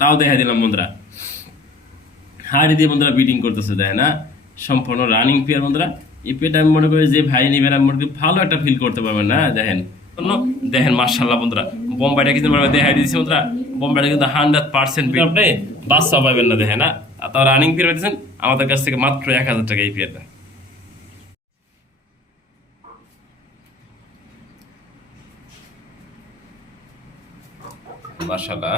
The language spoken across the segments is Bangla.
তাও দেখা দিলাম বন্ধুরা। হাড়ি দিয়ে বন্ধুরা বিডিং করতেছে, দেখেন না, সম্পূর্ণ রানিং পেয়ার বন্ধুরা। এই পেয়ারটা আমি মনে করি যে ভাই নিবেন আমি মনে করি ভালো একটা ফিল করতে পারবেন না। দেখেন দেখেন মার্শাল্লাহ বন্ধুরা, বোম্বাইটা কিন্তু দেখাই দিয়েছি বন্ধুরা। বোম্বাইটা কিন্তু 100% আপনি বাচ্চা পাবেন না, দেখেন না। আর তাও রানিং পেয়ার পাইতেছেন আমাদের কাছ থেকে মাত্র 1000 টাকা এই পেয়ারটা। মার্শাল্লাহ।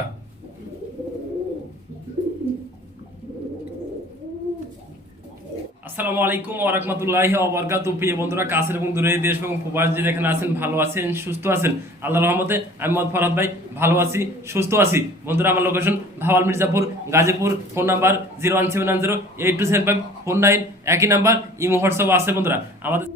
আসসালামু আলাইকুম ওয়া রাহমাতুল্লাহি ওয়া বারাকাতুহু। প্রিয় বন্ধুরা, কাছের এবং দূরের দেশ এবং প্রবাস যে যেখানে আছেন, ভালো আছেন, সুস্থ আছেন, আল্লাহর রহমতে আমি মোহাম্মদ ফরহাদ ভাই ভালো আছি, সুস্থ আছি। বন্ধুরা, আমার location Bhawal Mirzapur, Gazipur. Phone number 01790827549, একই নাম্বার। ইমো হোয়াটসঅ্যাপ আছে বন্ধুরা আমাদের।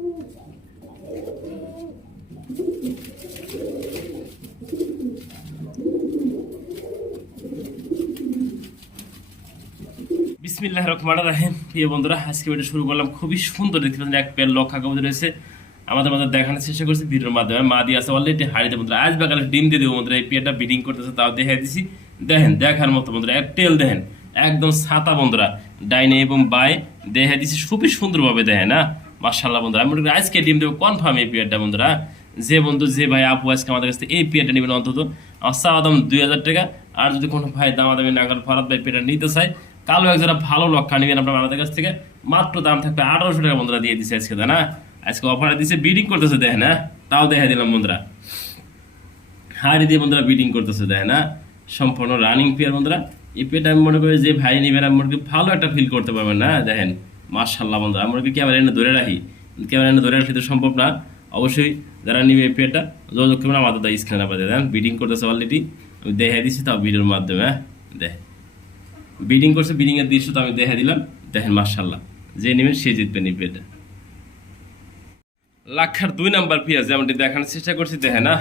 বিসমিল্লাহির রহমানির রহিম। প্রিয় বন্ধুরা, আজকে ভিডিও শুরু করলাম। খুবই সুন্দর দেখতে পাচ্ছেন, এক পেয়ার লক্ষা কবুতর রয়েছে আমাদের মাঝে দেখানোর চেষ্টা করছি ভিডিওর মাধ্যমে। মা দিয়ে আছে অলরেডি হাড়িতে বন্ধুরা, আজ বাকালে ডিম দিয়ে দেবো বন্ধুরা। এই পেয়ারটা ব্রিডিং করতেছে, তাও দেখাই দিছি। দেখেন দেখার মতো বন্ধুরা, এক টেল দেখেন একদম ছাতা বন্ধুরা, ডাইনে এবং বাই দেখাই দিছি খুবই সুন্দরভাবে, দেখেন না মাশাআল্লাহ বন্ধুরা। আমি আজকে ডিম দেবো কনফার্ম এই পেয়ারটা বন্ধুরা। যে বন্ধু যে ভাই আপু আজকে আমাদের কাছ থেকে এই পেয়ারটা নেবেন অন্তত আমার চাওয়া দাম 2000 টাকা। আর যদি কোনো ভাই দামাদামি না করে ফরহাদ ভাই পেয়ারটা নিতে চায়, কালো এক যারা ভালো লক্ষা নেবেন আপনার আমাদের কাছ থেকে, মাত্র দাম থাকবে 1800 টাকা বন্ধুরা দিয়ে দিচ্ছে আজকে, তাই না। আজকে অফারে দিচ্ছে, বিডিং করতেছে, দেখেন না, তাও দেখা দিলাম বন্ধুরা। হাড়ি দিয়ে বন্ধুরা বিডিং করতেছে, দেখেন না, সম্পূর্ণ রানিং পেয়ার বন্ধুরা। এই পেয়ারটা আমি মনে করি যে ভাই নেবেন আমি মনে করি ভালো একটা ফিল করতে পারবেন না। দেখেন মাশাআল্লাহ বন্ধুরা, আমি মনে করি ক্যামেরা এনে ধরে রাখি, ক্যামেরা এনে ধরে রাখি তো সম্ভব না। অবশ্যই যারা নিবে এই পেয়ারটা যোগাযোগ করবেন আমাদের দা স্ক্রিনে পাঠিয়ে দেন। বিডিং করতেছে অলরেডি, আমি দেখাই দিচ্ছি তাও ভিডিওর মাধ্যমে। হ্যাঁ দেখেন বিডিং করছে, বিডিং এর দৃশ্য তো আমি দেখা দিলাম। দেখেন মাশাআল্লাহ, যে নেবেন সে জিতবেন এই পেয়ারটা। লাখার 2 নাম্বার পেয়ার যেমনটি দেখানোর চেষ্টা করছি, দেখেন না,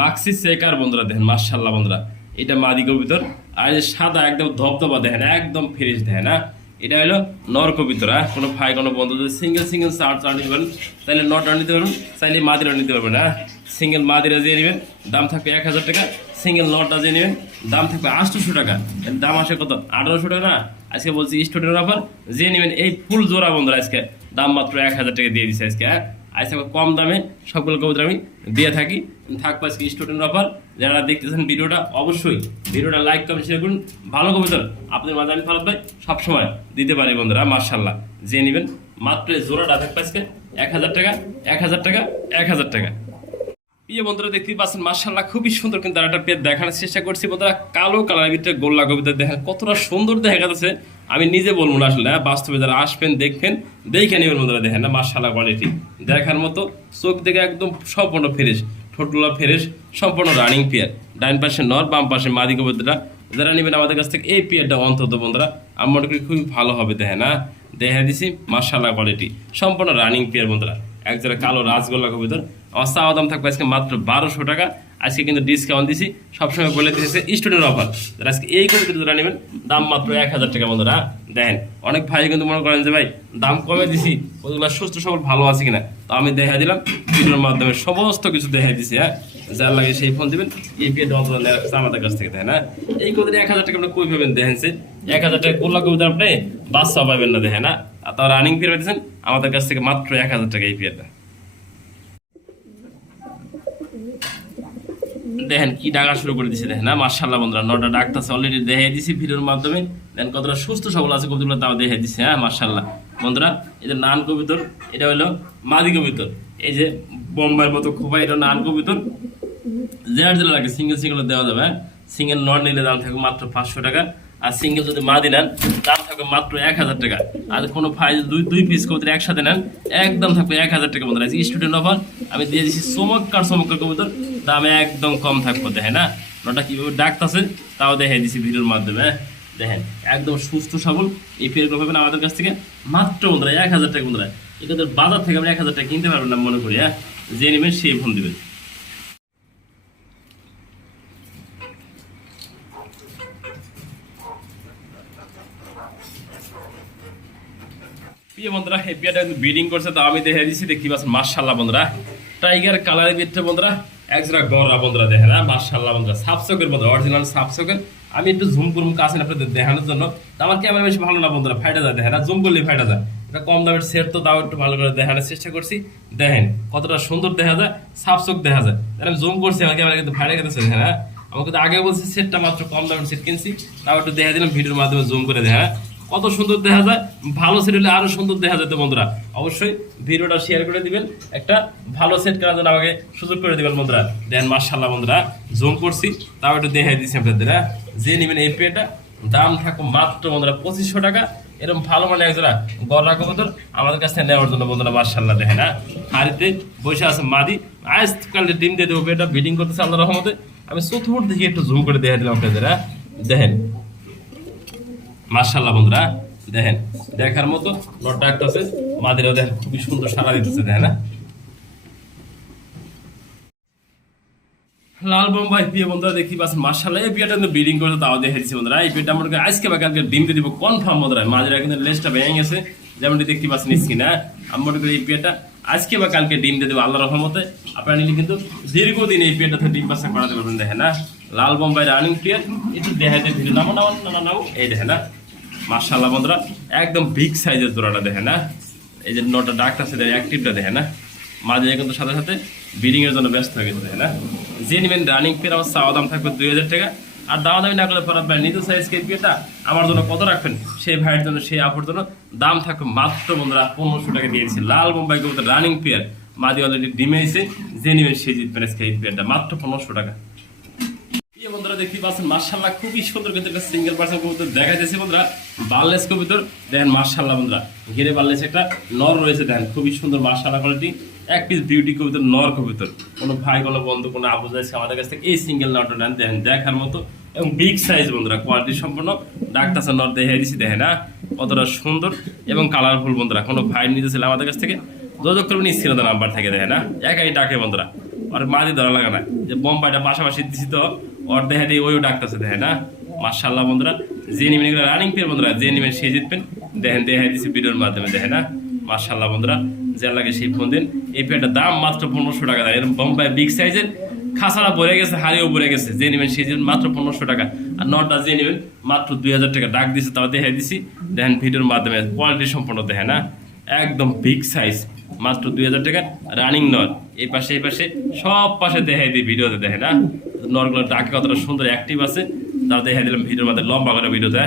মাক্সি চেকার বন্ধুরা। দেখেন মাশাআল্লাহ বন্ধুরা, এটা মাদি কবুতর। আর এই সাদা একদম ধবধবা, দেখেন একদম ফ্রেশ, দেখেন না। এটা হলো নর কবুতর। কোনো ভাই কোনো বন্ধু যদি সিঙ্গেল সিঙ্গেল চার্জ নিতে পারেন তাহলে নটটা নিতে পারবেন, চাইলে মাদিরা নিতে পারবেন। হ্যাঁ সিঙ্গেল মাদিরা যে নেবেন দাম থাকবে 1000 টাকা, সিঙ্গেল নটটা যে নেবেন দাম থাকবে 800 টাকা। এর দাম আসে কত 1800 টাকা না। আজকে বলছি স্টুডেন্ট অফার, যে নেবেন এই ফুল জোড়া বন্ধুরা আজকে দাম মাত্র 1000 টাকা দিয়ে দিচ্ছে আজকে। হ্যাঁ আজকে কম দামে সবগুলো কবুতর আমি দিয়ে থাকি, থাকবো আজকে স্টুডেন্ট অফার। যারা দেখতেছেন ভিডিওটা অবশ্যই ভিডিওটা লাইক কমেন্ট শেয়ার করুন। ভালো কবুতর আপনাদের মাঝে আমি ফরহাদ ভাই সবসময় দিতে পারি বন্ধুরা মাশাআল্লাহ। যে নেবেন মাত্র জোড়াটা থাকবে আজকে 1000 টাকা, 1000 টাকা, 1000 টাকা। প্রিয় বন্ধুরা দেখতেই পাচ্ছেন মাশাআল্লাহ খুবই সুন্দর, কিন্তু একটা পেয়ার দেখানোর চেষ্টা করছি বন্ধুরা। কালো কালারের ভিতরে গোল্লা কবুতর, দেখেন কতটা সুন্দর দেখা যাচ্ছে, আমি নিজে বলবো না আসলে। বাস্তবে যারা আসবেন দেখবেন, দেখে নেবেন বন্ধুরা। দেখেন না মাশাআল্লাহ কোয়ালিটি দেখার মতো, চোখ দেখে একদম সম্পূর্ণ ফ্রেশ, ঠোঁটগুলো ফ্রেশ, সম্পূর্ণ রানিং পেয়ার। ডাইন পাশে নর, বাম পাশে মাদি কবুতরটা। যারা নেবেন আমাদের কাছ থেকে এই পেয়ারটা অন্তত বন্ধুরা আমি মনে করি খুবই ভালো হবে। দেখেন না দেখা দিছি মাশাআল্লাহ কোয়ালিটি, সম্পূর্ণ রানিং পেয়ার বন্ধুরা। এক যারা কালো রাজগোল্লা কবুতর, আমার চাওয়া দাম থাকবে আজকে মাত্র 1200 টাকা। আজকে কিন্তু ডিসকাউন্ট দিছি, সবসময় বলে দিয়েছে স্টুডেন্ট অফার। যারা আজকে এই কবুতর যারা নেবেন দাম মাত্র 1000 টাকা বন্ধুরা। দেখেন অনেক ভাই কিন্তু মনে করেন যে ভাই দাম কমে দিছি, ওগুলো সুস্থ সবল ভালো আছে কিনা, তো আমি দেখা দিলাম ভিডিওর মাধ্যমে সমস্ত কিছু দেখা দিছি। হ্যাঁ যার লাগে সেই ফোন দিবেন, এই পেয়ে আমাদের কাছ থেকে। দেখেন না এই কবুতর 1000 টাকা আপনি কই পাবেন, দেখেন 1000 টাকা গোল্লা কবুতর আপনি বাচ্চা পাবেন না। দেখেন না, আর তাও রানিং পেয়ার পাইতেছেন আমাদের কাছ থেকে মাত্র 1000 টাকা এই পেয়ারটা। দেখেন কি ডাকা শুরু করে দিছে, দেখেন না মাশাআল্লাহ বন্ধুরা। নটা ডাকতেছে অলরেডি দেখাই দিছি ভিডিওর মাধ্যমে। দেখেন কতটা সুস্থ সবল আছে কবুতরগুলো, তাও দেখাই দিছে। হ্যাঁ মাশাআল্লাহ বন্ধুরা, এই যে নান কবুতর, এটা হলো মাদি কবুতর। এই যে বোম্বাইয়ের মতো খোপা, এটা নান কবুতর। জেলার জেলা লাগে, সিঙ্গেল সিঙ্গেল দেওয়া যাবে। সিঙ্গেল নট নিলে দাম থাকবে মাত্র 500 টাকা, আর সিঙ্গেল যদি মাদি নেন দাম থাকবে মাত্র 1000 টাকা। আর কোনো ভাই দুই পিস কবুতর একসাথে নেন একদম থাকবে 1000 টাকা বন্ধুরা। স্টুডেন্ট অফার আমি দিয়ে দিচ্ছি, চমৎকার চমৎকার কবুতর, দামে একদম কম থাকবে। দেখেন না নটা কীভাবে ডাকতেছে তাও দেখাই দিচ্ছি ভিডিওর মাধ্যমে। দেখেন একদম সুস্থ সবল এই পেয়ারগুলো পাবেন আমাদের কাছ থেকে মাত্র বন্ধুরা 1000 টাকা বন্ধুরা। এগুলো বাজার থেকে আপনি 1000 টাকা কিনতে পারবেন না মনে করি। হ্যাঁ যে নেবেন সেই ফোন দেবেন। প্রিয় বন্ধুরা এই পেয়ারটা কিন্তু ব্রিডিং করছে, তো আমি দেখে দিচ্ছি, দেখতে পাচ্ছেন মাশাআল্লাহ বন্ধুরা। টাইগার কালারের ভিতরে বন্ধুরা একজোড়া গড়া বন্ধুরা। দেখেন না মাশাআল্লাহ বন্ধুরা, সাবসকের বন্ধুরা, অরিজিনাল সাবসকের আমি একটু জুম করবো কাছে আপনাদের দেখানোর জন্য। আমার ক্যামেরা বেশি ভালো না বন্ধুরা, ফাইটা যায় দেখেন, জুম করলে ফাইটা যায়। এটা কম দামের সেট তো, তাও একটু ভালো করে দেখানোর চেষ্টা করছি। দেখেন কতটা সুন্দর দেখা যায়, সাফ চোখ দেখা যায়। আমি জুম করছি, আমার ক্যামেরা কিন্তু ফাইটা গেছে। হ্যাঁ, আমাকে কিন্তু আগে বলছি সেটটা মাত্র কম দামের সেট কিনছি, তাও একটু দেখা দিলাম ভিডিওর মাধ্যমে জুম করে দেখা। কত সুন্দর দেখা যায়, ভালো সেট হলে আরো সুন্দর দেখা যেত বন্ধুরা। অবশ্যই ভিডিওটা শেয়ার করে দিবেন, একটা ভালো সেট করার জন্য আমাকে সুযোগ করে দিবেন বন্ধুরা। দেন মাশাআল্লাহ বন্ধুরা, জুম করছি তাও একটু দেখাই দিচ্ছি আপনাদের। যে নেবেন এই পেটা দাম থাকো মাত্র বন্ধুরা 2500 টাকা। এরকম ভালো মানে একজোড়া গলা কবুতর আমাদের কাছ থেকে নেওয়ার জন্য বন্ধুরা মাশাআল্লাহ দেখেন। হাড়িতে বসে আছে মাদি, আজকালে ডিম দিয়ে দেবো, এটা ব্রিডিং করতেছে আল্লাহর রহমতে। আমি চতুর্থ দিকে একটু জুম করে দেখা দিলাম আপনাদের। দেখেন মাশাআল্লাহ বন্ধুরা, দেখেন দেখার মতো নটটা একটা আছে, মাদিরাও দেখেন খুবই সুন্দর সারা দিতেছে দেখেন। লাল বোম্বাই প্রিয় বন্ধুরা দেখি পাচ্ছেন মাশাআল্লাহ, এই বিয়াটা কিন্তু ব্রিডিং করে তাও দেখে দিচ্ছি বন্ধুরা। এই বিয়াটা আমাকে আজকে বা কালকে ডিম দিয়ে দিব কনফার্ম বন্ধুরা। মাঝেরা কিন্তু লেজটা ভেঙে গেছে যেমনটি দেখতে পাচ্ছেন স্ক্রিনে। আমি মনে করি এই বিয়াটা আজকে বা কালকে ডিম দিয়ে দেবো আল্লাহর রহমতে। আপনারা নিলে কিন্তু দীর্ঘদিন এই বিয়াটা থেকে ডিম বাচ্চা করাতে পারবেন দেখেন। লাল বোম্বাই রানিং প্লেয়ার একটু দেখাতে ভিডিও নাও এই দেখেন। মাশাআল্লাহ বন্ধুরা, একদম বিগ সাইজের জোড়াটা দেখেন। এই যে নটা ডাকটা আছে অ্যাক্টিভটা দেখেন। মাঝে কিন্তু সাথে সাথে ব্রিডিং এর জন্য ব্যস্ত হয়ে গেছে দেখেন। যে নেবেন রানিং পেয়ার আমার চাওয়া দাম থাকবে 2000 টাকা। আর দাওয়া দামি না করলে পর আপনার নিজ সাইজ কেপিটা আমার জন্য কত রাখবেন, সেই ভাইয়ের জন্য সেই আপুর জন্য দাম থাকবে মাত্র বন্ধুরা 1500 টাকা দিয়েছি। লাল বোম্বাই কবুতর রানিং পেয়ার, মাদি অলরেডি ডিমে এসে, যে নেবেন সেই জিতবেন এই পেয়ারটা মাত্র 1500 টাকা। বন্ধুরা দেখতে পাচ্ছেন মাশাআল্লাহ খুবই সুন্দর কিন্তু একটা সিঙ্গেল পার্সন কবুতর দেখা যাচ্ছে বন্ধুরা। বার্লেস কবুতর দেখেন মাশাআল্লাহ বন্ধুরা, ঘিরে বার্লেস একটা নর রয়েছে দেখেন, খুবই সুন্দর মাশাআল্লাহ কোয়ালিটি। এক পিস বিউটি কবুতর, নর কবুতর। কোনো ভাই কোনো বন্ধু কোনো আপু যাচ্ছে আমাদের কাছ থেকে এই সিঙ্গেল নরটা নেন দেখেন, দেখার মতো এবং বিগ সাইজ বন্ধুরা, কোয়ালিটি সম্পন্ন ডাকটাছে নর দেখে দিচ্ছি দেখেন। কতটা সুন্দর এবং কালারফুল বন্ধুরা। কোনো ভাই নিতে ছিল আমাদের কাছ থেকে যোগাযোগ করবেন স্ক্রিনে নাম্বার থেকে দেখেন। একাই ডাকে বন্ধুরা, আর মাঝে ধরা লাগা না যে বোম্বাইটা পাশাপাশি দিছি তো ওর দেখা দিয়ে ওইও ডাকতেছে দেখেন। মাশাআল্লাহ বন্ধুরা, যে নেবেন এগুলো রানিং পেয়ার বন্ধুরা, যে নেবেন সেই জিতবেন দেখেন, দেখাই দিচ্ছি ভিডিওর মাধ্যমে দেখেন। মাশাআল্লাহ বন্ধুরা, যে লাগে সেই ফোন দিন। এই পেয়ারটার দাম মাত্র 1500 টাকা। এরকম বোম্বাই বিগ সাইজের খাসারা ভরে গেছে, হাড়িও ভরে গেছে, যে নেবেন সেই জিতবেন মাত্র 1500 টাকা। আর নটটা যে নেবেন মাত্র 2000 টাকা। ডাক দিচ্ছে তাও দেখাই দিচ্ছি দেখেন ভিডিওর মাধ্যমে, কোয়ালিটি সম্পন্ন দেখেন। একদম বিগ সাইজ মাত্র 2000 টাকা রানিং নট। এই পাশে এই পাশে সব পাশে দেখাই দিই ভিডিওতে দেখেন। নরগুলো ডাকে কতটা সুন্দর অ্যাক্টিভ আছে তাও দেখাই দিলাম ভিডিওর মধ্যে লম্বা করে ভিডিওতে।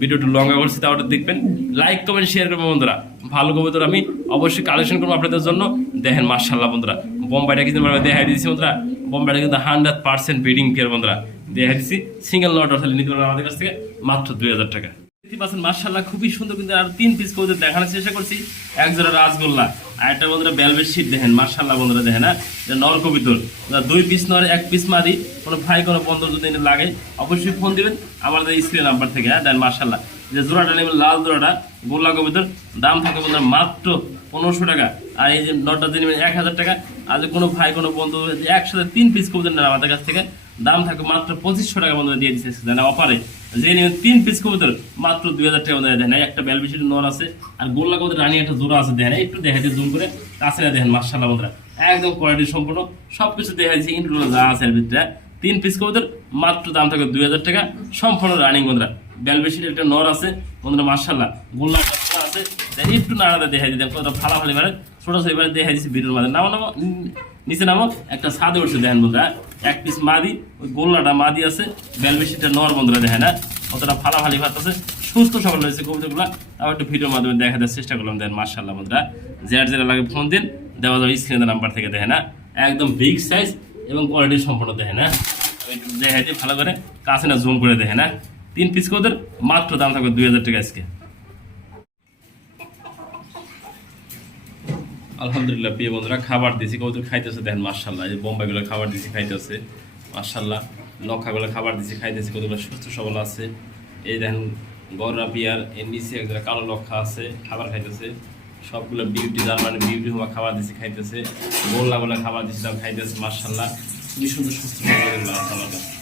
ভিডিওটা লম্বা করছি তাও দেখবেন, লাইক কমেন্ট শেয়ার করবেন বন্ধুরা। ভালো কবুতর আমি অবশ্যই কালেকশন করবো আপনাদের জন্য দেখেন। মাশাআল্লাহ বন্ধুরা, বোম্বাইটা কিন্তু দেখাই দিচ্ছি বন্ধুরা, বোম্বাইটা কিন্তু 100% ব্রিডিং পেয়ার বন্ধুরা দেখাই দিচ্ছি। সিঙ্গেল নট অর্থাৎ নিতে পারবেন আমাদের কাছ থেকে মাত্র 2000 টাকা। মাশাআল্লাহ খুবই সুন্দর কিন্তু আর 3 পিস কবুতর দেখানোর চেষ্টা করছি। এক জোড়া রাজগোল্লা আর একটা বন্ধুরা বেলভেট শীট দেখেন। মাশাআল্লাহ বন্ধুরা দেখেন, নর কবুতর 2 পিস নর 1 পিস মাদি। কোনো ভাই কোনো বন্ধু যদি লাগে অবশ্যই ফোন দিবেন আমাদের স্ক্রিন নাম্বার থেকে। দেন মাশাআল্লাহ যে জোড়াটা নেবেন লাল জোড়াটা গোল্লা কবুতর, দাম থাকে বন্ধুরা মাত্র 1500 টাকা। আর এই যে নটটা দিয়ে নেবেন 1000 টাকা। আর যে কোনো ভাই কোনো বন্ধু একসাথে 3 পিস কবুতর নেন আমাদের কাছ থেকে, দাম থাকে মাত্র 2500 টাকা বন্ধুরা দিয়ে দিচ্ছে অফারে। যে নেবেন 3 পিস কবুতর মাত্র 2000 টাকা দেন। একটা বেলবিশির নর আছে আর গোল্লা কবুতর রানী একটা জোড়া আছে দেখেন। একটু দেখাতে জুম করে কাছে দেখেন। মাশাআল্লাহ বন্ধুরা, একদম কোয়ালিটি সম্পূর্ণ সবকিছু দেখা যাচ্ছে, ইন্ট্রোল যা আছে এর ভিতরে। 3 পিস কবুতর মাত্র দাম থাকে 2000 টাকা, সম্পূর্ণ রানিং বন্ধুরা। বেলবিশির একটা নর আছে বন্ধুরা, মাশাআল্লাহ গোল্লা আছে একটু নাড়াতে দেখা দিতে কতটা ফালাফালি মানে ছোট ছোট এবারে দেখা দিচ্ছি ভিডিওর মাঝে। নামো নামো নিচে নামো, একটা ছাদে উঠছে দেখেন বন্ধুরা। 1 পিস মাদি, ওই গোল্লাটা মাদি আছে, বেলবেশিটা নর বন্ধুরা দেখেন। কতটা ফালাফালি ভাত আছে, সুস্থ সবল হয়েছে কবুতরগুলো। আবার একটু ভিডিওর মাধ্যমে দেখা দেওয়ার চেষ্টা করলাম দেখেন। মাশাআল্লাহ বন্ধুরা, যেটা লাগে ফোন দিন, দেওয়া যাবে স্ক্রিনের নাম্বার থেকে দেখেন। একদম বিগ সাইজ এবং কোয়ালিটি সম্পূর্ণ দেখেন। দেখাই দিয়ে ভালো করে কাছে না জুম করে দেখেন। 3 পিস কবুতর মাত্র দাম থাকবে 2000 টাকা আজকে। আলহামদুলিল্লাহ প্রিয় বন্ধুরা, খাবার দিয়েছি কবুতর খাইতেছে দেখেন। মাশাআল্লাহ এই বোম্বাইগুলো খাবার দিয়েছি খাইতেছে। মাশাআল্লাহ লক্ষাগুলো খাবার দিয়েছি খাইতেছে, কতগুলো সুস্থ সবল আছে। এই দেখেন গররা পিয়ার, এর নিচে একজন কালো লক্ষা আছে খাবার খাইতেছে। সবগুলো বিউটি জার্মানি বিউটি হওয়া খাবার দিয়েছি খাইতেছে। গোল্লাগুলো খাবার দিয়েছিলাম খাইতেছে। মাশাআল্লাহ খুবই সুন্দর সুস্থ সবল আছে আমার কাছে।